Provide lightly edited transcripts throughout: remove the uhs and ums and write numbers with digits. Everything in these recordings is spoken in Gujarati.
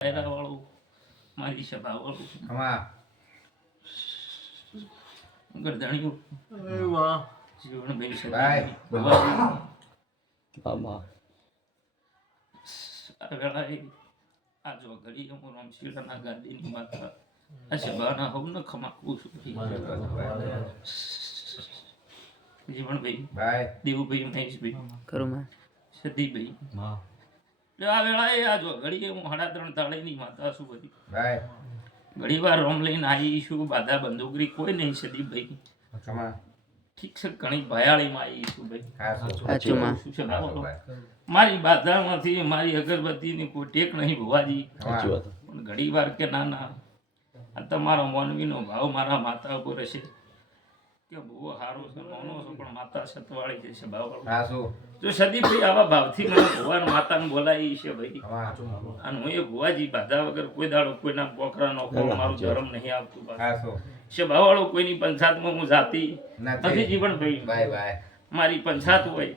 વાળું મારી સભા વાળું ગરદાણીઓ જીવનભાઈ સભાઈ આ વેળાએ આ જો ઘડી હું રામશીલાના ગાદીની માતા આ સભાના હું ન ખમાકું છું જીવનભાઈ દેવુભાઈ મહેશભાઈ કરુમા સતીભાઈ આ વેળાએ આ જો ઘડીએ હું 3.5 તાળીની માતા છું બધી ઘણી વાર રોમ લઈને આવી છું બાધા બંદૂકરી કોઈ નહીં સદીપભાઈ ઠીક છે ઘણી ભયાળીમાં આવી છું ભાઈ મારી બાધામાંથી મારી અગરબત્તીની કોઈ ટેક નહીં ભુવાજી પણ ઘણી વાર કે ના ના આ તમારો મોનવીનો ભાવ મારા માતા ઉપર હશે કે બહુ સારું છે નાનો છો પણ માતા સતવાળી છે ભાવ જો સદીપભાઈ આવા ભાવથી મને ભગવાન માતાને બોલાવી છે ભાઈ અને હું એ ભુવાજી બાધા વગર કોઈ દાડો કોઈના પોખરા નો મારું ધર્મ નહીં આવતું છે ભાવવાળો કોઈની પંચાયતમાં હું જાતી નથી જીવનભાઈ મારી પંચાયત હોય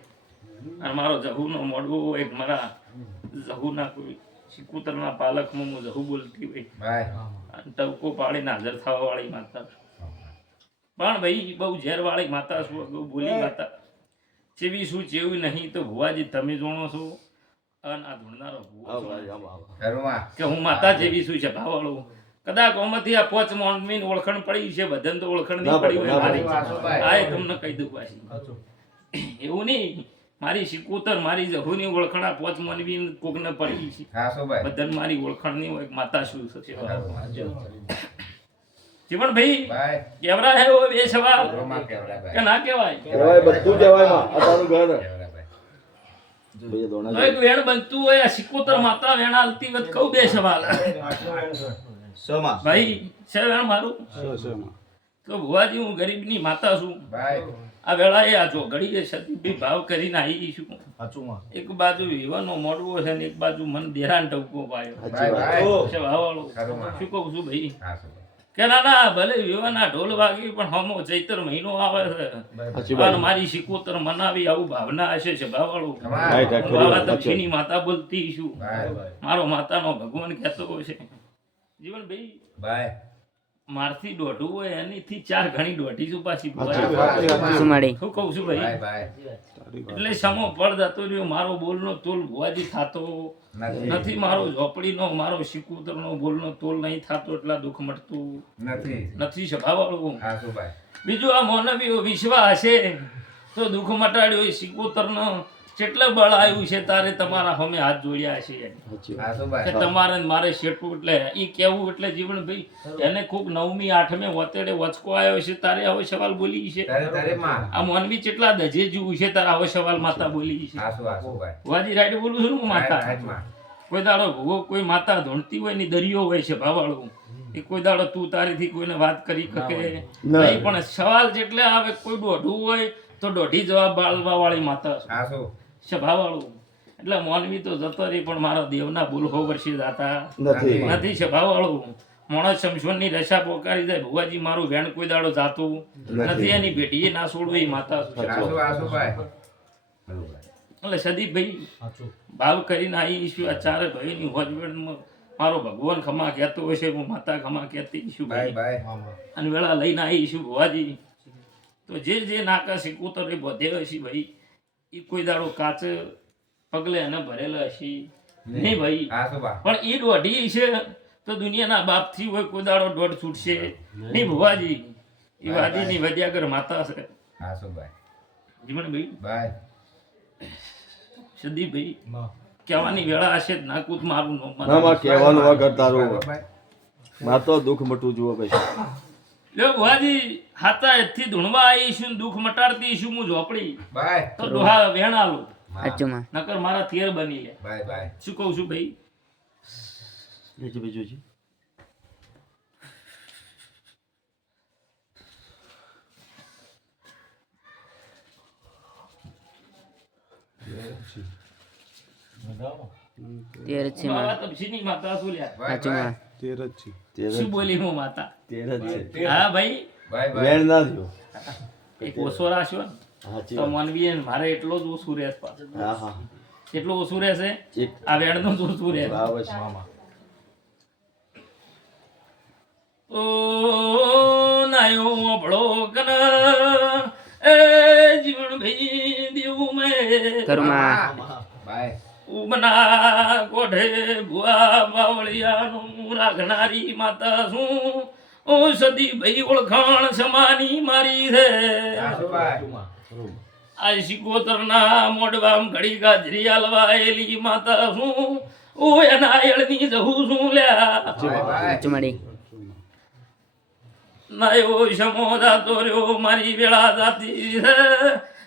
અને મારો જહુનો મોડવો હોય મારા જહુના કોઈ સિકુતરના પાલકમાં હું જહુ બોલતી હોય અને ટવકો પાડીને હાજર થવા વાળી માતા પણ ભાઈ બહુ ઝેરવાળી માતા છું બહુ બોલી માતા ચેવી શું ચેવું નહીં તો ભુવાજી તમે જોણો છો અને આ ધૂણનારો કે હું માતા જેવી શું છે ભાવવાળું કદાચ ઓમાંથી આ 5 મોનમીન ઓળખણ પડી છે બધાને તો ઓળખણ નહીં પડી હોય મારી આ તમને કહી દઉં પાછી એવું નહીં મારી સિકોતર મારી જહુની ઓળખણ આ 5 મોનમીન કોકને પડી છે બધાને મારી ઓળખણ નહીં હોય માતા શું છે જીવનભાઈ કેવરા હે ઓ બે સવાલ કે ના કહેવાય બધું કહેવાય માં આ તારું ઘર એક વેણ બનતું હોય આ સિકોતર માતા વેણ આલતી વત કહું બે સવાલ ભાઈ છે વેણ મારું તો ભુવાજી હું ગરીબની માતા છું આ વેળાએ આ જો ઘડીએ સતીભાઈ ભાવ કરીને આવી છું એક બાજુ વિવાનો મોડવો છે ને એક બાજુ મન દેરાન ટવકો પાયો છે ભાવવાળો શું કહું છું ભાઈ કે ના ના ભલે વિવાના ઢોલ વાગી પણ હમો ચૈતર મહિનો આવે છે અને મારી સિકોતર મનાવી આવું ભાવના હશે છે ભાવવાળું દક્ષિણી માતા બોલતી છું મારો માતાનો ભગવાન કહેતો છે જીવનભાઈ મારથી દોઢું હોય એનીથી 4 ગણી દોઢી છું પાછી શું કહું છું ભાઈ એટલે સમો પડ જતો રહ્યો મારો બોલનો તોલ ભુવાજી થતો નથી મારો ઝોપડીનો મારો સિકુતરનો બોલનો તોલ નહીં થતો એટલા દુઃખ મળતું નથી સ્વભાવવાળું બીજું આ મોનવીઓ વિશ્વાસ હશે તો દુઃખ મટાડ્યો સિકુતરનો કેટલા બળ આવ્યું છે તારે તમારા સામે હાથ જોડ્યા છે તમારે મારે શેઠું એટલે ઈ કેવું એટલે જીવનભાઈ એને ખૂબ 9મી 8મે વતેડે વચકો આવ્યો છે તારે હવે સવાલ બોલી છે આ મોનવી કેટલા દજે જેવું છે તારે હવે સવાલ માતા બોલી છે વાજી રાઈટ બોલું છું હું માતા કોઈ દાડો ભૂવો કોઈ માતા ધૂણતી હોય ની દરિયો હોય છે ભાવાળું એ કોઈ દાડો તું તારીથી કોઈને વાત કરી શકે નહીં પણ સવાલ જેટલે આવે કોઈ દોઢું હોય તો દોઢી જવાબ બાળવા વાળી માતા સ્વભાવવાળું એટલે મોનવી તો જતો રહી પણ મારા દેવના ભૂલ હો વર્ષે જાતા નથી સ્વભાવવાળું મોણસ શમશોનની રસા પોકારી જાય ભુવાજી મારું વેણ કોઈ દાડો જાતું નથી એની ભેટીએ ના છોડવું એ માતા એટલે સદીપભાઈ ભાવ કરીને આવી છું આ 4 ભાઈની હોજવેણમાં મારો ભગવાન ખમા કહેતો હોય છે હું માતા ખમા કહેતી છું ભાઈ અને વેળા લઈને આવી છું ભુવાજી તો જે નાકા સિકુતર એ બધે હશે ભાઈ એ કોઈ દાડો કાચ પગલે એને ભરેલા હશે નહીં ભાઈ પણ એ દોઢી છે તો દુનિયાના બાપથી હોય કોઈ દાડો દોઢ છૂટશે નહીં ભુવાજી એ વાદીની વદ્યાગર માતા છે જીવનભાઈ સદીપભાઈ કહેવાની વેળા હશે નાકૂત મારું કહેવાનું વગર તારું માતો દુઃખ મટવું જુઓ ભાઈ લ્યો ભુવાજી હાતા એથી ધૂણવા આવીશું દુઃખ મટાડતી છું હું ઝોપડી તો દોહા વેણાલું નકર મારા થેર બની લે શું કહું છું ભાઈ શું બોલી હું માતા હા ભાઈ વેણ ના થયો એક ઓછો રાખ્યો તો મનવી મારે એટલો જ ઓછું રહેશે એટલું ઓછું રહેશે આ વેણ નું ઓછું રહેશે તો નાયો આપણો કન એ જીવન ભાઈ દેવું મેં કરુમા બાય ઉમના કોઢે ભુવા બાવળિયાનું રાખનારી માતા શું ઓ સદી ભાઈ ઓળખાણ સમાની મારી છે આ શિકોતરના મોઢવામ ઘડી ગાજરી આલવાયેલી માતા શું ઓ એના એળની જહું શું લ્યા ચુમાડી નાયો શમો જાતો રહ્યો મારી વેળા જાતી છે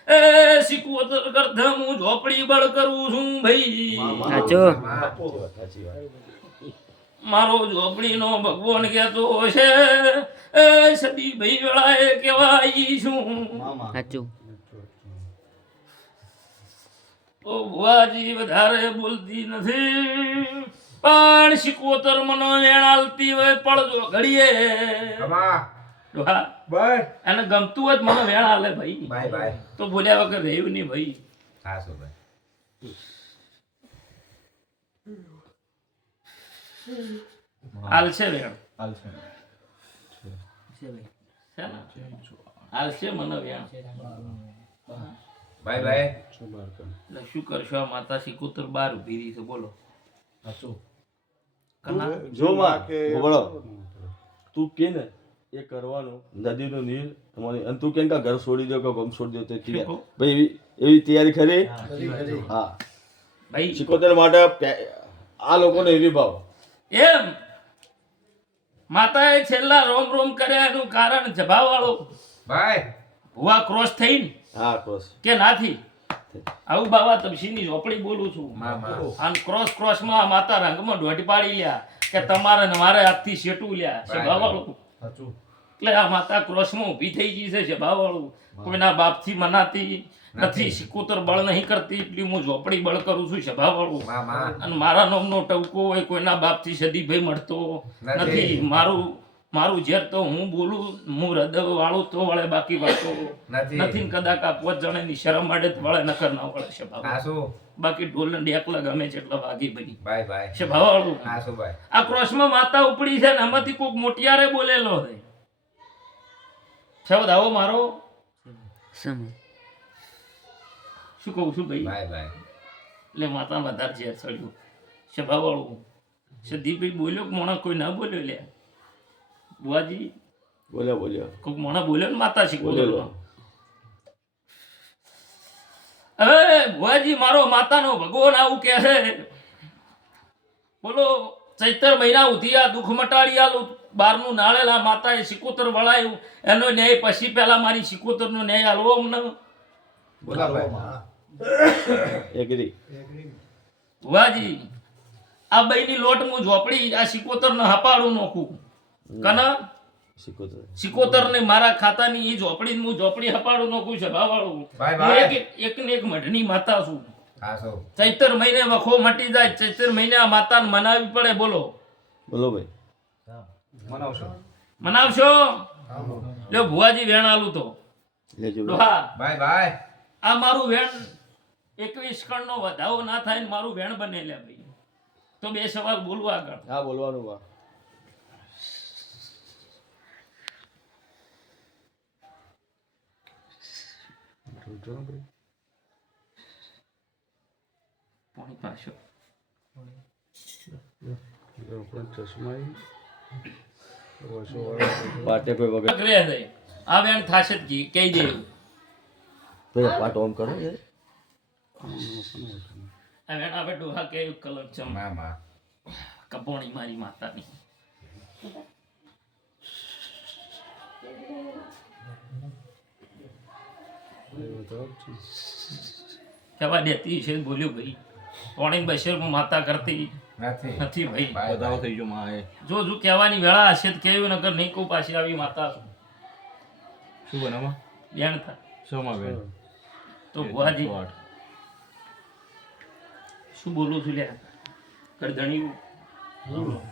એ શિકોતર કરતા હું ઝોપડી બળ કરું છું ભાઈ સાચો મારો ઝોપડીનો ભગવાન કહેતો છે એ સદી ભાઈ વેળાએ કહેવાય છું સાચું તો ભુવાજી વધારે બોલતી નથી પણ શિકોતર મનો વેણાલતી હોય પડજો ઘડીએ ડોહા, બાય એને ગમતું હોય તો મને વેણ આલે ભાઈ બાય બાય તો બોલ્યા વગર રહ્યું નહીં ભાઈ હા સો ભાઈ હાલશે વેણ હાલશે છે ને? હાલશે મને વેણ બાય બાય એટલે શું કરશો આ માતા શિકોતર બાર ઉભી રહી છે બોલો કના જો માં બોલો તું કે ને એ કરવાનું નદીનું નીર તમારી અને તું કેમ કા ઘર છોડી દો કે ગમ છોડી દો તે તૈયાર ભાઈ એવી તૈયારી ખરી હા ભાઈ શિકોતર માટે આ લોકોને એવી ભાવ એમ માતાએ છેલ્લા રોમ રોમ કર્યા એનું કારણ જભાવાળો બાય ભુવા ક્રોસ થઈને હા બસ કે નાથી આવું બાવા તમસીની ઝોપડી બોલું છું આમ ક્રોસમાં માતા રંગમાં દોઢ પાડી લ્યા કે તમારે ને મારે આજથી શેટું લ્યા સભાવાળું એટલે આ માતા ક્રોસમાં ઊભી થઈ ગઈ છે સભાવાળું કોઈના બાપથી મનાતી નથી શિકોતર બળ નહીં કરતી એટલી હું ઝોપડી બળ કરું છું સભાવાળું અને મારા નામનો ટવકો હોય કોઈના બાપથી સદીભાઈ મળતો નથી મારું ઝેર તો હું બોલું હું હૃદય વાળું તો વળે બાકી વાતો નથી ને કદાચ આ 5 જણાની શરમ મળે તો વળે નકર ના વળે છે ભાવ બાકી ઢોલ ને ડેકલા ગમે છે એટલા વાગી બની બાય બાય છે ભાવાળું હા સો બાય આ ક્રોસમાં માતા ઉપડી છે ને આમાંથી કોઈક મોટિયારે બોલેલો છે આવો મારો સમય શું કહું છું ભાઈ બાય બાય એટલે માતા વધારે ઝેર ચડ્યું છે ભાવાળું સદીભાઈ બોલ્યો કે મોણા કોઈ ના બોલ્યો લે બુઆજી બોલ્યા કોઈક મોણા બોલ્યો ને માતા શીખવો બોલેલો હવે બુઆજી મારો માતાનો ભગવાન આવું કહે છે બોલો ચૈતર મહિના ઉધી આ દુઃખ મટાડી આલું બારનું નાળેલા માતાએ શિકોતર વળાયું એનો ન્યાય પછી પહેલા મારી શિકોતરનો ન્યાય આલવો અમને બોલા ભાઈ એગ્રી બુઆજી આ બઈની લોટ હું ઝોપડી આ શિકોતરને હપાડું નોખું કના શિકોતર શિકોતરને મારા ખાતાની એ ઝોપડી હું ઝોપડી હપાડું નોખું છે ભાવાળું બાય હું બાય. એક ને એક મઢની માતા છું હા સો ચૈતર મહિને વખો મટી જાય ચૈતર મહિને આ માતાને મનાવવી પડે બોલો બોલો ભાઈ મનાવશો મનાવશો લ્યો ભુવાજી વેણ આલું તો લેજો ડોહા બાય બાય આ મારું વેણ 21 કણનો વધાવો ના થાય ને મારું વેણ બને લે ભાઈ તો બે સવાલ બોલવા આગળ હા બોલવાનું બા પાણી પાછો પાટે કોઈ વગર રહે છે આ વેણ થાશે જ કહી દે ભાઈ પાટ ઓન કરો યાર આ વેણ આવે ડોહા કે કલર ચમ માં કપોણી મારી માતાની કહેવા દેતી છે બોલ્યો ભાઈ પોણી બશેરમાં માતા કરતી નથી નથી ભાઈ બતાવો થઈ ગયો માં જો કહેવાની વેળા હશે તો કેવું નકર નહીં કહું પાછી આવી માતા છું શું બનાવવા બેન થાય શોમાં બેન તો ભુવાજી શું બોલું છું લ્યા કરધણિયું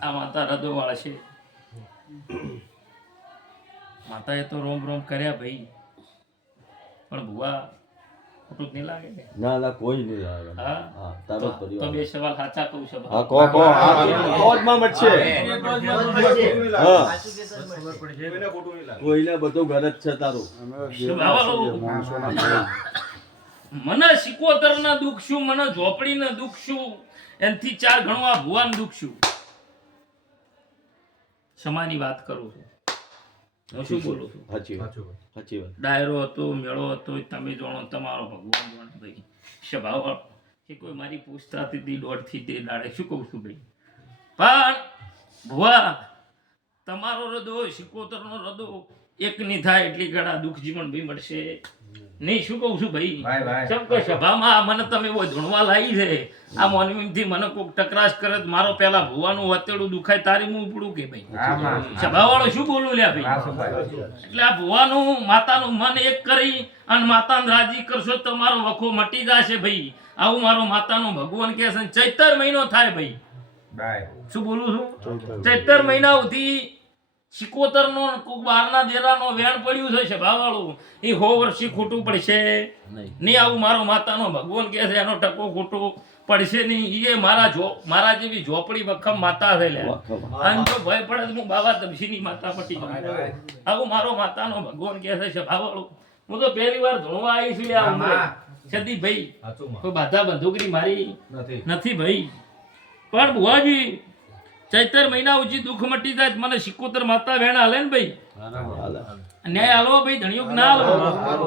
આ માતા હૃદય વાળા છે માતાએ તો રોમ રોમ કર્યા ભાઈ પણ ભુવા ખોટું જ નહીં લાગે ને? ના ના કોઈ નહીં આવે. હા હા તારો જ તો પરિવાર. બે સવાલ સાચા કહું છું હા કહો કહો. મોજમાં મટશે. હા કોઈને બધું ઘર જ છે તારું. મને સિકોતરના દુઃખ શું, મને ઝોપડીના દુઃખ શું, એનાથી 4 ગણું આ ભુવાનું દુઃખ શું. સમાની વાત કરું છું, હું શું બોલું છું? સાચી વાત સાચી વાત. ડાયરો હતો, મેળો હતો, તમે જાણો, તમારો ભગવાન જાણે ભાઈ. સ્વભાવ કે કોઈ મારી પૂછતા હતી 1.5 થી 2 દાડે શું કહું છું ભાઈ. પણ ભુવા તમારો રદો સિકોતરનો રદો એક નહીં થાય એટલી ઘણા દુઃખ જીવન ભાઈ મળશે નહીં. શું કહું છું ભાઈ? ભાઈ. કેમ કે સભામાં મને તમે બહુ ધૂણવા લાવી છે. આ મોનવીથી મને કોઈક ટકરાશ કરે તો મારો પેલા ભુવાનું વતેડું દુખાય તારી હું ઉપડું કે ભાઈ? સભાવાળો શું બોલું લ્યા ભાઈ? એટલે આ ભુવાનું માતાનું મન એક કરી અને માતાને રાજી કરશો તો મારો વખો મટી જશે ભાઈ. આવું મારો માતાનો ભગવાન કહે છે. ચૈતર મહિનો થાય ભાઈ. શું બોલું છું? ચૈતર મહિના સુધી સિકોતરનો કોક બહારના દેરાનો વેણ પડ્યું છે સભાવાળું, એ 100 વર્ષથી ખોટું પડશે નહીં. આવું મારો માતાનો ભગવાન કહે છે, એનો ટકો ખોટો પડશે નહીં. એ મારા જેવી ઝોપડી વખમ માતા છે લ્યા. અને જો ભય પડે તો હું બાબા તમસીની માતા પટી જાઉં. આવું મારો માતાનો ભગવાન કહે છે સભાવાળું. હું તો પહેલી વાર ધોળવા આવી છું લ્યા ઉંમરે. સદી ભાઈ કોઈ બાધા બંધુકરી મારી નથી ભાઈ. પણ ભુવાજી ચૈતર મહિના ઉજી દુઃખ મટી જાય મને સિકોતર માતા વેણ હાલે ને ભાઈ. ન્યાય હાલો ભાઈ, ધણિયો ના હાલો.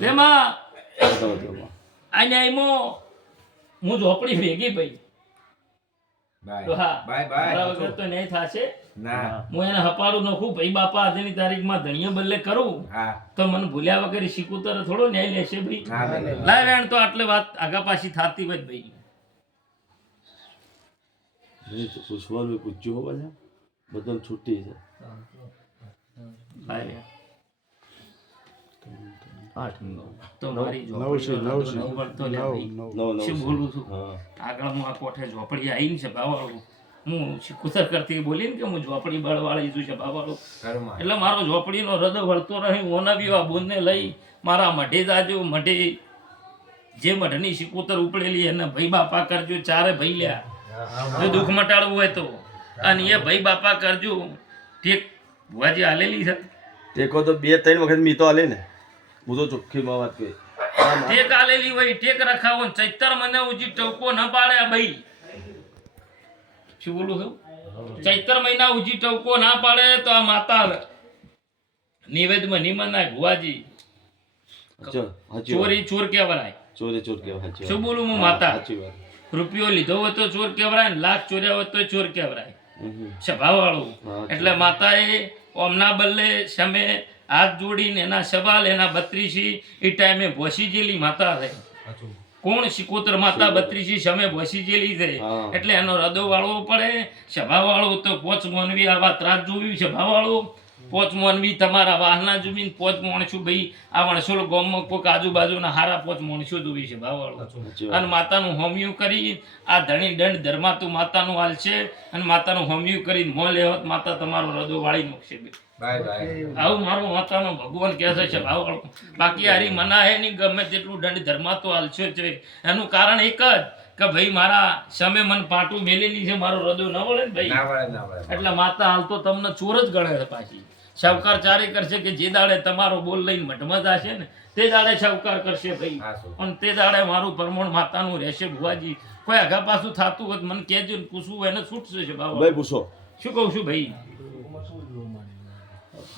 તેમાં આ ન્યાયમાં હું ઝોપડી ભેગી ભાઈ. તો હા, મારા વગર તો ન્યાય થશે. હું એને હપાડું નાખું ભાઈ બાપા આજની તારીખમાં ધણિયા બદલે કરું તો મને ભૂલ્યા વગર સિકોતર થોડો ન્યાય લેશે ભાઈ. લાય વેણ તો આટલે વાત આગા પાછી થાતી હોય ભાઈ. પૂછવાનું પૂછ્યું હો બધા બધાને છૂટી છે. લાય તો મારી ઝોપડી વળતો લે ભાઈ. શું બોલું છું? આગળ હું આ કોઠે ઝોપડી આવીને છે બાવાળું, હું સિકોતર કરતી બોલીને કે હું ઝોપડી બળવાળી છું છે બાવાળું. એટલે મારો ઝોપડીનો હૃદય વળતો રહે. ઓનવ્યો આ બોનને લઈ મારા મઢે જાજો. મઢે જે મઢની સિકોતર ઉપડેલી એને ભાઈ બાપા કરજો. 4 ભાઈ લ્યા જો દુઃખ મટાડવું હોય તો. અને એ ભાઈ બાપા કરજો. ઠીક ભુવાજી હાલેલી છે ટેકો તો 2-3 વખત મી તો હાલે ને. હું તો ચોખ્ખીમાં વાત કરી. ટેક આલેલી હોય ટેક રખાવો. ચૈતર મને ઉજી ટવકો ન પાડે ભાઈ. શું બોલું છું? ચૈતર મહિના ઉજી ટવકો ના પાડે તો આ માતા નિવેદમાં નિમનાય ભુવાજી. ચોરી ચોર કહેવાય. ચોરી ચોર કહેવાય. શું બોલું હું માતા? સાચી વાત. રૂપિયો લીધો હોય તો ચોર કહેવાય, લાખ ચોર્યા હોય તો ચોર કહેવાય. સ્વભાવવાળું. એટલે માતાએ ઓમના બદલે સામે હાથ જોડીને એના સવાલ એના 32 એ ટાઈમે ભોસી જેલી માતા છે. કોણ? સિકોતર માતા 32 સામે ભોસી જેલી છે. એટલે એનો હૃદય વાળવો પડે. સ્વભાવવાળો તો 5 મોનવી આવા ત્રાસ જોવી. સ્વભાવવાળો 5 મોનવી તમારા વાહના જોવીને 5 માણસો ભાઈ આ વણસોલ ગામમાં કોઈક આજુબાજુના હારા 5 માણસો જોવી છે ભાવવાળો. અને માતાનું હોમિયું કરી આ ધણી દંડ ધર્માતું માતાનું હાલ છે. અને માતાનું હોમિયું કરીને મોં લેવત માતા તમારો હૃદય વાળી મૂકશે. આવું મારું માતાનો ભગવાન કહે છે ભાવવાળો. બાકી હારી મના હે નહીં. ગમે તેટલું દંડ ધર્માતો હાલશો છે એનું કારણ એક જ કે ભાઈ મારા સામે મન પાટું મેલેલી છે. મારો હૃદય ન વળે ને ભાઈ. એટલે માતા હાલ તો તમને ચોર જ ગણે છે પાછી. શાહુકાર ચારે કરશે કે જે દાડે તમારો બોલ લઈને મઢમાં જશે ને તે દાડે શાહુકાર કરશે ભાઈ. અને તે દાડે મારું પરમણ માતાનું રહેશે ભુવાજી. કોઈ આગા પાછું થતું હોય મને કહેજો ને પૂછવું એને છૂટશે છે બાબા. ભાઈ પૂછો. શું કહું છું ભાઈ?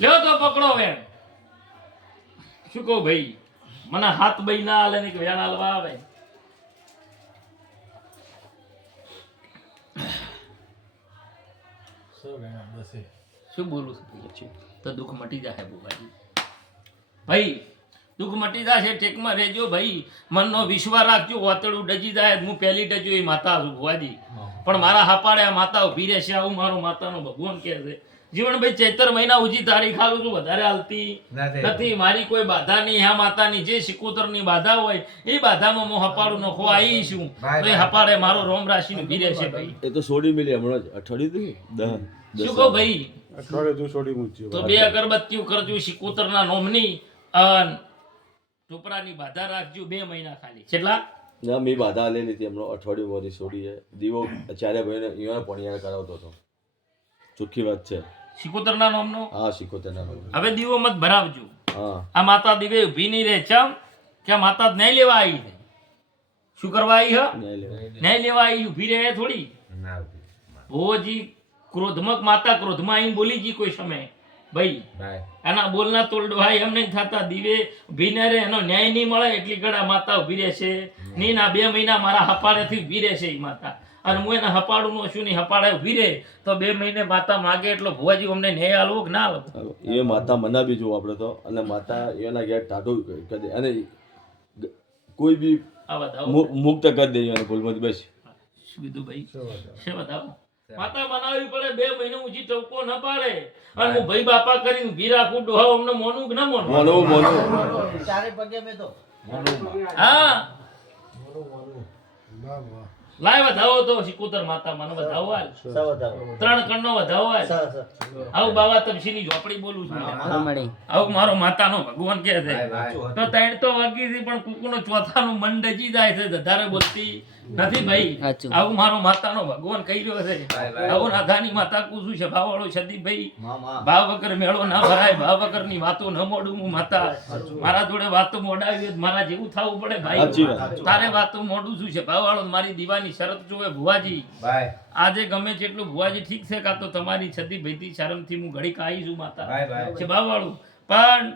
લ્યો તો પકડો વેણ. શું કહું ભાઈ? મને હાથ બઈ ના હાલે ને કે વેણ હાલવા આવે. શું બોલું છું? તો દુઃખ મટી જાય બુવાજી ભાઈ. દુઃખ મટી જશે. ટેકમાં રહેજો ભાઈ. મનનો વિશ્વાસ રાખજો. વાતળું ડજી જાય. હું પહેલી ડજો એ માતા છું ભુવાજી. પણ મારા હાપાડે આ માતા ઉભી રહેશે. આવું મારો માતાનો ભગવાન કહે છે. જીવનભાઈ ચૈતર મહિના ઉજી તારીખ હાલું છું વધારે હાલતી નથી. મારી કોઈ બાધા નહીં. હા માતાની જે સિકોતરની બાધા હોય એ બાધામાં હું હપાડું નખો આવી છું તો એ હપાડે મારો રોમ રાશિ નું ભીરે છે ભાઈ. એ તો સોડી મિલી હમણાં જ અઠવાડિયું થયું. શું કહું ભાઈ? અઠવાડિયે તું છોડી મૂકજો. તો 2 અગરબત્તીઓ કરજો સિકોતરના નોમની અન ટોપરાની બાધા રાખજો 2 મહિના ખાલી. કેટલા? ના મેં બાધા લેલી હતી હમણાં અઠવાડિયું મોદી સોડી છે. દીવો ચારે ભાઈને અહીંયા પણિયાર કરાવતો હતો. ચોખ્ખી વાત છે. સિકોતરના નોમનો હા શીખોતેના હવે દીવો મત ભરાવજો. હા આ માતા દીવે ઊભી નહીં રહે. ચમ કે આ માતા જ નહીં લેવા આવી છે. શું કરવા આવી હ? ન્યાય લેવા. નહીં લેવા આવી. ઊભી રહે થોડી. ભોજી ક્રોધમક માતા ક્રોધમાં આવીને બોલી જી કોઈ સમય ભાઈ આના બોલના તોલડો હાય એમ નહીં થતા. દીવે ઊભી ન રહે એનો ન્યાય નહીં મળે એટલી ગળા માતા ઊભી રહેશે નહીં. ના 2 મહિના મારા હપાડેથી ઊભી રહેશે એ માતા. અને હું એને હપાડું નો છું નહીં હપાડે ઊભી રહે તો 2 મહિને માતા માગે એટલો ભુવાજી અમને ન્યાય આલવો કે ના આલવો? એ માતા મનાવી જોવું આપણે તો. અને માતા એના ઘેર ટાઢું કરી દે અને કોઈ બી આ બતાવો મુક્ત કરી દે એને ભૂલમાંથી બસ. શું કીધું ભાઈ? શું બતાવો? માતા બનાવવી પડે 2 મહિને ઊંચી ટવકો ન પાડે અને હું ભાઈ બાપા કરીને ઊભી રાખું ડોહા અમને મોનું કે ન મોનું? મોનું હા વાહ, વાહ. લાય વધાવો તો સિકોતર માતા મને વધાવો હાલ. 3 કણનો વધાવો હાલ. આવું બાવા તપસીની ઝોપડી બોલું છું. મળી આવું મારો માતાનો ભગવાન કહે છે. તો 3 તો વાગી છે પણ કુકુનો ચોથાનું મન ડજી જાય છે. વધારે બોલતી નથી ભાઈ. સાચું. આવું મારો માતાનો ભગવાન કહી રહ્યો છે. આવું નાથાની માતા કુસું છે ભાવવાળો સદીભાઈ. ભાવ વગર મેળો ના ભરાય. ભાવ વગરની વાતો ન મોડું હું માતા. મારા જોડે વાતો મોડાવી હોય તો મારા જેવું થવું પડે સાચી ભાઈ. વાત. તારે વાતો મોડું શું છે ભાવવાળો? મારી દીવાની શરત જોવે ભુવાજી. આજે ગમે જેટલું ભુવાજી ઠીક છે કાં તો તમારી છતી ભઈતી શરમથી હું ઘડીક આવી છું માતા છે ભાવવાળું. પણ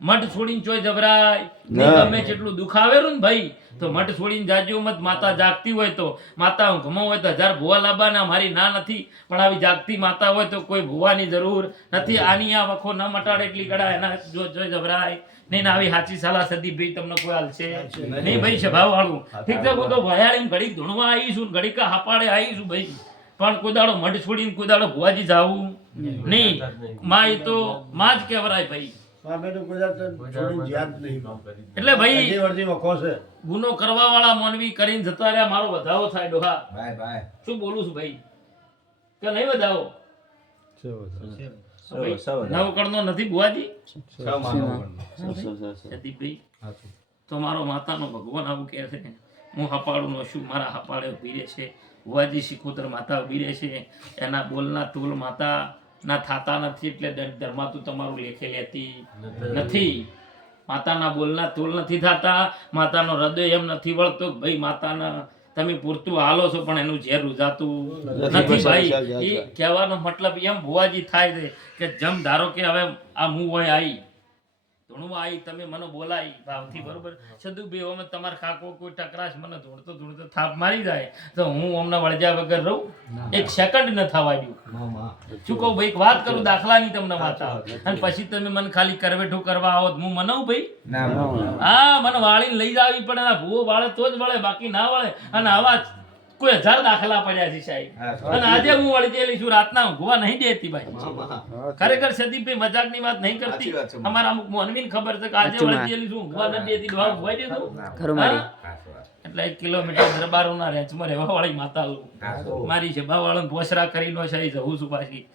મઠ છોડીને ચોય જબરાય નહીં. ગમે જેટલું દુઃખ આવેલું ને ભાઈ તો મઠ છોડીને જાજો મત. માતા જાગતી હોય તો માતા હું ગમો હોય તો 1000 ભુવા લાવવાના મારી ના નથી. પણ આવી જાગતી માતા હોય તો કોઈ ભુવાની જરૂર નથી. આની આ વખો ન મટાડે એટલી ગળા એના જોઈ જબરાય નહીં. ને આવી હાચી સાલા સદી ભાઈ તમને કોઈ હાલશે નહીં ભાઈ. સ્વભાવ વાળું ઠીક છે. હું તો ભયાળી ઘડીક ધૂણવા આવી છું ઘડીક હાપાડે આવી છું ભાઈ. પણ કોઈ દાડો મઢ છોડીને કોઈ દાડો ભુવાજી જાવું નહીં. માં એ તો માં જ કહેવરાય ભાઈ. એટલે ભાઈ ગુનો કરવા વાળા માનવી કરીને જતા રહ્યા મારો વધાવો થાય ડોહા. શું બોલું છું ભાઈ કે નહીં વધાવો? નવકણનો નથી ભુવાજી? સદીપભાઈ તો મારો માતાનો ભગવાન આવું કહે છે હું હપાડું નો છું. મારા હપાડે ઊભી રહે છે ભુવાજી. સિકોતર માતા ઊભી રહે છે. એના બોલના તોલ માતા ના થાતા નથી એટલે ધર્માતું તમારું લેખે લેતી નથી. માતાના બોલના તોલ નથી થતા. માતાનો હૃદય એમ નથી વળતો ભાઈ માતાના તમે પૂરતું હાલો છો પણ એનું ઝેર રૂજાતું નથી ભાઈ. એ કહેવાનો મતલબ એમ ભુવાજી થાય છે કે જમ ધારો કે હવે આ હું હોય આવી ધૂણવા આવી તમે મને બોલાવી ભાવથી બરોબર સદુભાઈ અમે તમારા કાકો કોઈ ટકરાશ મને ધૂણતો થાપ મારી જાય તો હું અમને વળજા વગર રહું? 1 સેકન્ડ ન થવા દઉં. શું કહું ભાઈ? વાત કરું દાખલાની તમને વાતા અને પછી તમે મને ખાલી કરવેઠું કરવા આવો હું મનાવું ભાઈ? હા મને વાળીને લઈ જાવી પડે. આ ભૂવો વાળે તો જ વળે બાકી ના વળે. અને આવા કોઈ 1000 દાખલા પડ્યા છે સાહેબ. અને આજે હું વળી ગયેલી છું રાતના ઊંઘવા નહીં દેતી ભાઈ. ખરેખર સદીપભાઈ મજાકની વાત નહીં કરતી. અમારા અમુક મોનવીને ખબર છે કે આજે વળી ગયેલી છું ઊંઘવા નથી દેતી. ડોહા ઊંઘવાઈ દેતું એટલે 1 કિલોમીટર દરબારોના રેન્જમાં રહેવા વાળી માતા મારી છે ભાવાળાને પોસરા કરી નો છે જવું છું પાછી.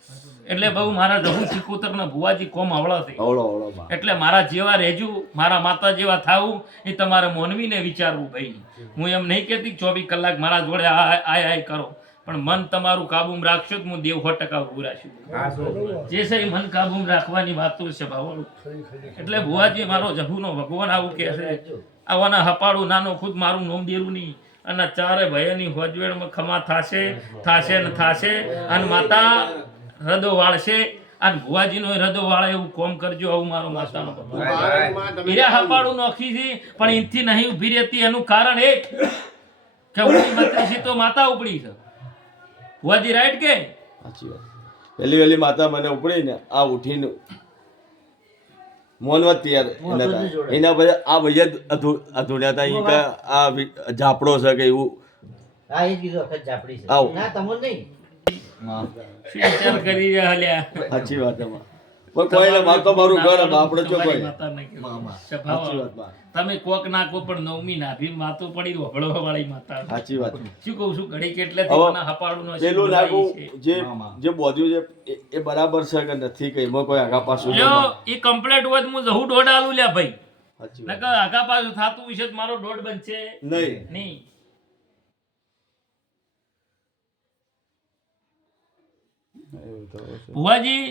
એટલે બહુ મારા જવું સિકોતરના ભુવાજી કોમ આવડા છે. એટલે મારા જેવા રહેજો મારા માતા જેવા થાવું એ તમારે મોનવીને વિચારવું ભાઈ. હું એમ નહીં કહેતી 24 કલાક મારા જોડે આય કરો પણ મન તમારું કાબૂમાં રાખશો તો હું દેવ 100% ઊભું રાખશું. જે છે એ મન કાબૂમાં રાખવાની વાતો છે ભાવાળું. એટલે ભુવાજી મારો જહુનો ભગવાન આવું કહે છે આવાના હપાડું નાનો ખુદ મારું નોમ દેરું નહીં. અને 4 ભાઈઓની હોજવેડમાં ખમા થાશે ને થાશે. અને માતા હૃદય વાળશે અને ભુવાજીનો હૃદય વાળે એવું કોમ કરજો. આવું મારો માતાનો ભગવાન હીરા હપાડું નોખી છે પણ એથી નહીં ઊભી રહેતી. એનું કારણ એક કે 32 તો માતા ઉપડી છે. ભુવાજી રાઈટ કે? સાચી વાત. પહેલી માતા મને ઉપડી ને આ ઉઠીને મોનવા તૈયાર એના પછી આ ભાઈ અધૂર્યા હતા. ઈ કે આ ઝાપડો છે કે એવું શું વિચાર કરી રહ્યા લ્યા? સાચી વાત એમાં પણ કોઈ ને માર તો મારું ઘર હવે આપણે ચો તમારી કોઈ માતાને કહેવાય. સાચી સ્વભાવ. વાત બા. તમે કોક નાખો પણ નવમી નાભી માતો પડી વગળવા વાળી માતા. સાચી વાત શું કહું છું ઘડી કેટલે હવે મને હપાડું નો પેલું લાગુ છે. જે બોધ્યું છે એ બરાબર છે કે નથી કે એમાં કોઈ આગા પાછું છે? લ્યો ઈ કમ્પ્લેટ હોય તો હું જહુ દોઢ આલું લ્યા ભાઈ. સાચી વાત. નકર આગા પાછું થાતું વિશે તો મારો દોઢ બનશે નહીં નહીં. ભુવાજી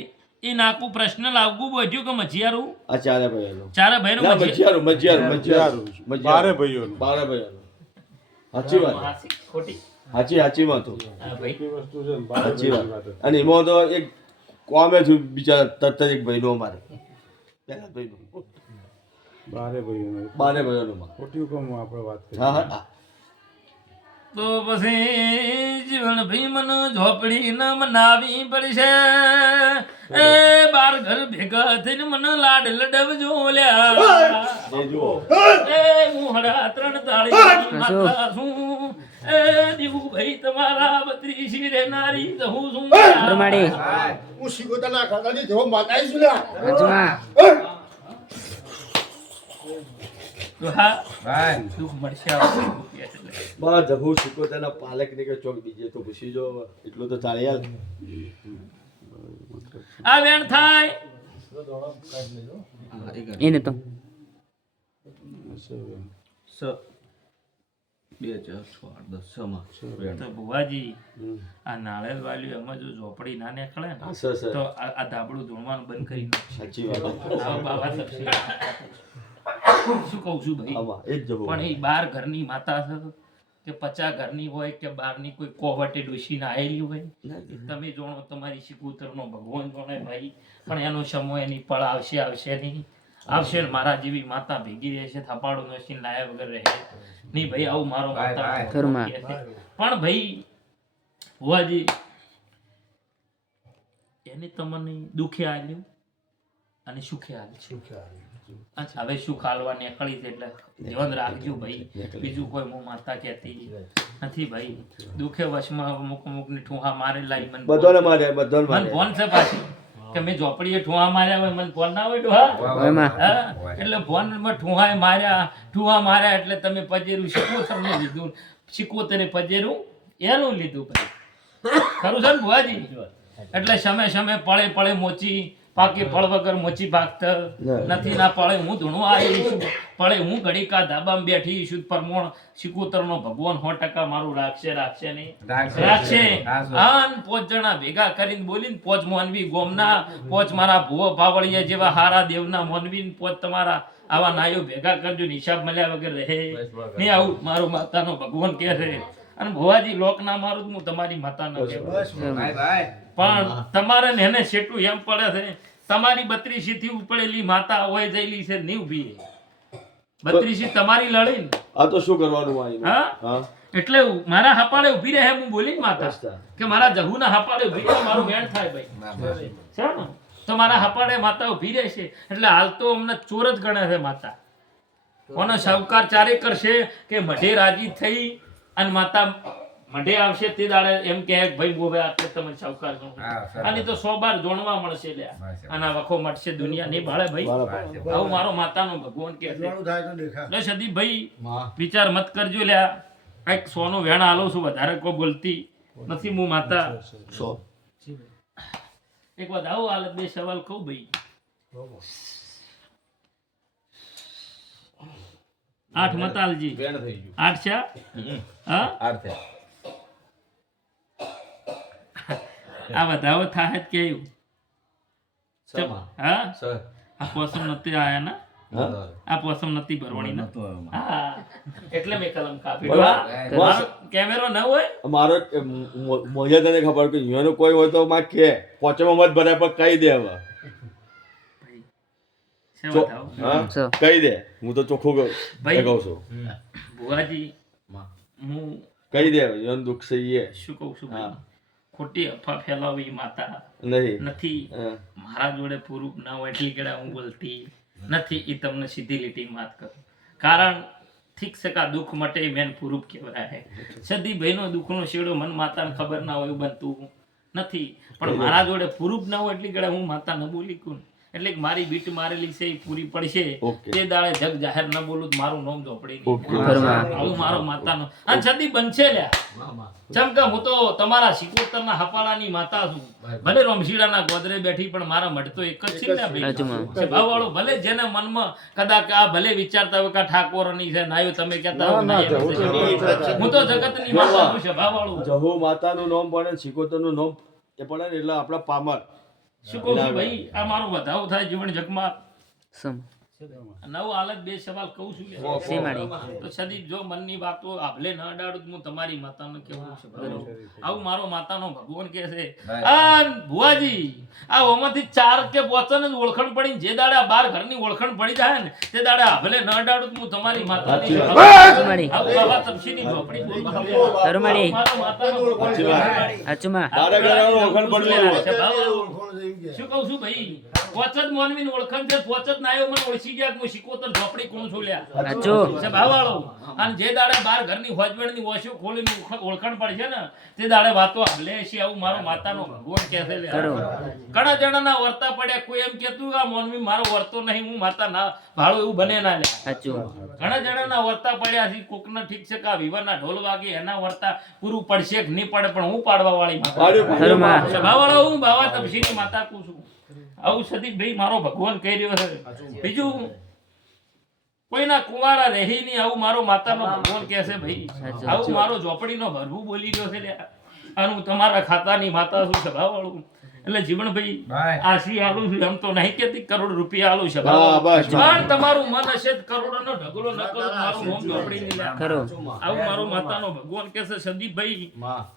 ઈ નાકું પ્રશ્ન લાગુ બોધ્યું કે મજીયારું? આ ચારે ભાઈઓનો ચારે ભાઈનું ના મજીયારું. મજિયારું બારે ભાઈઓનો. બારે ભાઈઓનો સાચી વાત હાચી, ખોટી? સાચી વાત તો હા ભાઈ. વસ્તુ છે ને, બારે સાચી ભાઈઓની વાત વાત. અને એમાં તો એક કોમે થયું બિચારા તરત જ એક ભાઈનો અમારે પહેલા ભાઈનો બારે ભાઈઓનો. બારે ભાઈઓનો માં. ખોટી હુકમ આપણે વાત કરી. હા હા તો પછી જીવન ભાઈ મને ઝોપડી ન મનાવી પડશે. એ બાર ઘર ભેગા થઈને મને લાડ લડવજો લ્યા. એ જુઓ એ મોહડા ત્રણ તાળી માતા છું. એ દીવું ભાઈ તમારા બત્રીસી રે નારી જહું છું. પરમાડી હું શીખોતરના ખાતાની જેવો માતાઈ છું લ્યા. બાજુમાં તો હા ભાઈ દુઃખ મળશે આપણે. બા જહુ શીખો તેના પાલક ને કે ચોક બીજે તો પૂછી જો એટલું તો ચાલી હાલ આ વેણ થાય એને તો તો ભુવાજી આ નાળિયેર વાલ્યું એમાં જો ઝોપડી ના નીકળે ને હા સર સર તો આ ધાબળું ધોણવાનું બંધ કરી નાખશે. સાચી વાત આવા બાવા થશે. શું કહું છું ભાઈ? આમાં એ જ જહુ પણ એ 12 ઘરની માતા છે કે 50 ઘરની હોય કે 12 ની કોઈ કોવટે ડોશીને આયેલી હોય, તમે જોણો તમારી શિકુતરનો ભગવાન જોણે ભાઈ. પણ એનો સમય એની પળ આવશે નહીં. આવશે ને મારા જેવી માતા ભેગી રહેશે, થપાડો નસીને લાયા વગર રહે નહીં ભાઈ. આવું મારો માતા ઘરમાં. પણ ભાઈ ભુવાજી એને તમને દુખે આલ્યું અને સુખે આલ્યું. અચ્છા, હવે શું ખાલવા નીકળી છે એટલે ધ્યાન રાખજો ભાઈ. બીજું કોઈ હું માતા કહેતી નથી ભાઈ. દુખે વશમાં અમુક ની ઠુહા મારેલા ઈ મને બધાને મારે બધાને મને મારે ફોન છે પાછી કે મેં ઝોપડીએ ઠુહા માર્યા હોય, મને ફોન ના હોય ડોહા? એમાં હા? એટલે ફોનમાં ઠુહા માર્યા એટલે તમે પજેરું શિકોતરનું લીધું, શિકોતરે પજેરું એનું લીધું ભાઈ. ખરું છે ને ભુવાજી? એટલે સમય પળે મોચી પાકે ફળ વગર મોચી ભાગતા નથી. ના પળે હું ધૂણું આવી છું, પળે હું ઘડીકા ધાબામાં બેઠી છું. પરમોણ શિકોતરનો ભગવાન 100% મારું રાખશે નહીં? રાખશે. આન 5 જણા ભેગા કરીને બોલીને 5 મોનવી ગોમના, 5 મારા ભુવો ભાવળિયા જેવા હારા દેવના મોનવી, 5 તમારા આવા નાયો ભેગા કરજો. હિસાબ મળ્યા વગર રહે નહીં. આવું મારો માતાનો ભગવાન કહે છે. અને ભુવાજી લોક ના મારું હું તમારી માતા ના કહેવાય. ભાઈ પણ તમારે ને એને શેટું એમ પડે છે, તમારી 32 થી ઉપડેલી માતા હોય જયેલી છે નહીં ઊભી. 32 તમારી લડી ને. આ તો શું કરવાનું મારી હા? હા એટલે મારા હપાડે ઊભી રહે હું બોલી ને માતા કે મારા જહુના હપાડે ઊભી રહે મારું વેણ થાય ભાઈ. છે ને? તો મારા હપાડે માતા ઊભી રહેશે એટલે હાલ તો અમને ચોર જ ગણે છે માતા. કોનો સાવકાર ચારે કરશે કે મઢે રાજી થઈ અને માતા મઢે આવશે તે દાડે એમ કહે કે ભાઈ બોવે આટલે તમે સાવકાર છો. આની તો 100 બાર જોણવા મળશે લ્યા. આના વખો મળશે દુનિયા નહીં ભાળે ભાઈ. આવું મારો માતાનો ભગવાન કહે છે. જોવાનું થાય તો દેખા. એટલે સદીપ ભાઈ વિચાર મત કરજો લ્યા. કઈક સોનું વેણ આલો છું, વધારે કોઈ બોલતી નથી હું માતા. એક વાત આવો હાલત 2 સવાલ કહું ભાઈ. 8 મતાલજી વેણ થઈ ગયું 8 છે. હા આર્થે આ વધાવો થાય જ કેવું? હા સર આ પોસમ નથી આયા ને? આ પોસમ નથી ભરવાણી ને? હા એટલે મેં કલમ કાપી. મારો કેમેરો ન હોય મારો મોજે તને ખબર કે અહીંયાનું કોઈ હોય તો માં કે પોચમાં મત ભરાય પણ કહી દે હવે છે વધાવો. હા સો. કહી દે હું તો ચોખ્ખું ભાઈ. કહું છું ભુવાજી હું કહી દે એનું દુઃખ છે એ શું કહું છું હા. ભાઈ? ખોટી અફવા ફેલાવી માતા નહીં નથી. હા. મારા જોડે પૂરું ના હોય એટલી ગળા હું બોલતી નથી. એ તમને સીધી લીટી વાત કરું. કારણ ઠીક છે કે આ દુઃખ માટે મેન પૂરું કહેવાય. સદી ભાઈનો દુઃખનો શેડો મન માતાને ખબર ના હોય એવું બનતું નથી પણ મારા જોડે પ્રૂફ ના હોય એટલી ઘડે હું માતા ન બોલી કું એટલે કે મારી બીટ મારેલી છે એ પૂરી પડશે ઓકે. તે દાડે જગ જાહેર ન બોલું તો મારું નામ ઝોપડી ઓકે. આવું મારો માતાનો અને છતી બનશે લ્યા જેમ કે હું તો તમારા સિકોતરના હપાળાની માતા છું ભલે રોમશીડાના ગોદરે બેઠી પણ મારા મઢ તો એક જ છે ને ભાઈ હાચુમાં. સ્વભાવવાળો ભલે જેને મનમાં કદાચ આ ભલે વિચારતા હોય કે આ ઠાકોરની છે નાયો તમે કહેતા હોય નાયો છે. હું તો જગતની માતા છું સ્વભાવવાળું. જહુ માતાનું નામ પડે ને શિકોતરનું નામ એ પડે ને એટલે આપણા પામર શું કહું છું ભાઈ આ મારો વધાવો થાય જીવન જગમાં સમ નવ હાલત બે સવાલ કહું છું યાર. સીમાડી તો સદીપ જો મનની વાતો આભલે ન અડાડું તો હું તમારી માતાને કેવું છે બરાબર? આવું મારો માતાનો ભગવાન કહે છે આ ભુવાજી આ ઓમાંથી 4 કે 5 જ ઓળખણ પડી જે દાડે આ 12 ઘરની ઓળખણ પડી જાય ને તે દાડે આભલે ન અડાડું તો હું તમારી માતાની સીમાડી આવું બાબા તપસીની ઝોપડી બોલવા તરુમાડી. મારો માતાનો ભગવાન. હાચુમાં. બારે ઘરનું ઓળખાણ પડવાનું. છે ભાવ. શું કહું છું ભાઈ પોચ જ મોનવીની ઓળખાણ છે પોચ જ નાયો મને ઓળખી ગયા કે હું સિકોતર ઝોપડી કોણ છું લ્યા હાચું. છે ભાવાળો. અને જે દાડે 12 ઘરની હોજવેણની ઓશિયો ખોલીને ઓળખાણ પડશે ને તે દાડે વાતો આભલે છે આવું મારો માતાનો ભગવાન કહે છે લ્યા. ખરું. ઘણા જણાના વર્તા પડ્યા કોઈ એમ કહેતું આ મોનવી મારો વર્તો નહીં હું માતા ના ભાળો એવું બને ના લ્યા. હાચું. ઘણા જણાના વર્તા પડ્યા છે કોકના ઠીક છે કે આ વિવાહના ઢોલ વાગે એના વર્તા પૂરું પડશે કે નહીં પડે પણ હું પાડવા વાળી માતા પાડ્યું. ખરુંમાં. સભાવાળો હું બાવા તપસીની માતા કહું છું આવું સતીશભાઈ મારો ભગવાન કહી રહ્યો છે બીજું કોઈના કુંવારા રહી નહીં આવું મારો માતાનો ભગવાન કહે છે ભાઈ આવું મારો ઝોપડીનો ભરવું બોલી રહ્યો છે લ્યા. અને હું તમારા ખાતાની માતા છું સભાવાળું એટલે જીવનભાઈ આશી આલું છું એમ તો નહીં કેતી કરોડ રૂપિયા આલું છે હા, બસ. પણ તમારું મન હશે તો કરોડોનો ઢગલો ન કરો મારું નામ ઝોપડી નહીં લ્યા. ખરું. આવું મારો માતાનો ભગવાન કહે છે સંદીપભાઈ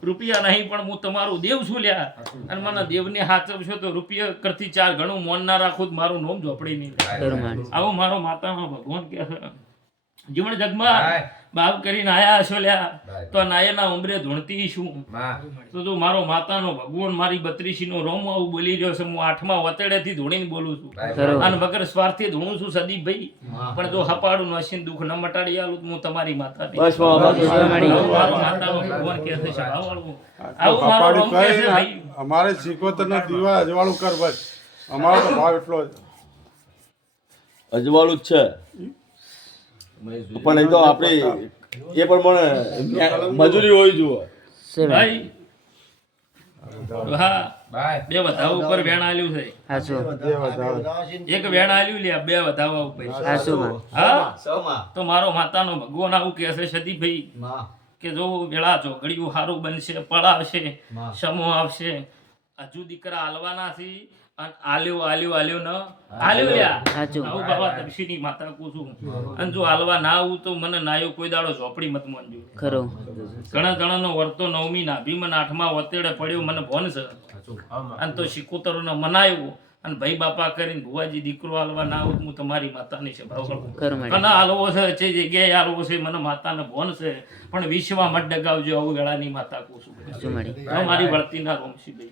રૂપિયા નહીં પણ હું તમારું દેવ છું લ્યા અને મને દેવને હાચવશો તો રૂપિયા કરતી 4 ગણું મોન ના રાખું તો મારું નામ ઝોપડી નહીં લ્યા. તરુમાડી. આવું મારો માતાનો ભગવાન કહે છે જીવન જગમાં બાપ કરીને આયા હશો લ્યા તો આ નાયના ઉંબરે ધૂણતી શું તો જો મારો માતાનો ભગવાન મારી 32 નો રોમ આવું બોલી રહ્યો છે હું 8મા વતેડેથી ધૂણીને બોલું છું ખરું. અને વગર સ્વાર્થી ધૂણું છું સદીપભાઈ પણ જો હપાડું નસીન દુઃખ ન મટાડી આલું તો હું તમારી માતા નહીં. બસ બાબા. આવું મારો માતાનો ભગવાન કહે છે સભાવાળું. આવું મારો રોમ કહે છે ભાઈ. અમારે સિકોતરનો દીવા અજવાળું કર બસ અમારો તો ભાવ એટલો જ. અજવાળું જ છે પણ એ તો આપણે એ પ્રમાણે મજૂરી હોવી જોઈએ. સીમાડી. ભાઈ હા બે વધાવા ઉપર વેણ આલ્યું છે હાચું. એક વેણ આલ્યું લ્યા 2 વધાવા ઉપર હાચુમાં. હા તો મારો માતાનો ભગવાન આવું કહે છે સતીભાઈ કે જો વેળા ચોઘડિયું સારું બનશે પડાવશે સમો આવશે હજુ દીકરા હાલવાના છે અને આલ્યો ન આલ્યો લ્યા હાચું. આવું બાબા તપસીની માતા કહું છું અને જો હાલવા ના આવું તો મને નાયો કોઈ દાડો ઝોપડી મત માનજો. ખરું. ઘણા જણાનો વર્તો 9મી નાભી મને 8મા વતેડે પડ્યો મને ભોન છે અને તો શિકોતરોને મનાયો અને ભાઈ બાપા કરીને ભુવાજી દીકરો હાલવા ના આવું તો હું તમારી માતાની છે ભાવ ખરું. કના હાલવો છે જે જગ્યાએ હાલવો છે મને માતાને ભોન છે પણ વિશ્વમાં મત ડગાવજો આવું વેળાની માતા કહું છું હાચું માડી. મારી વળતી ના રોમશી ભાઈ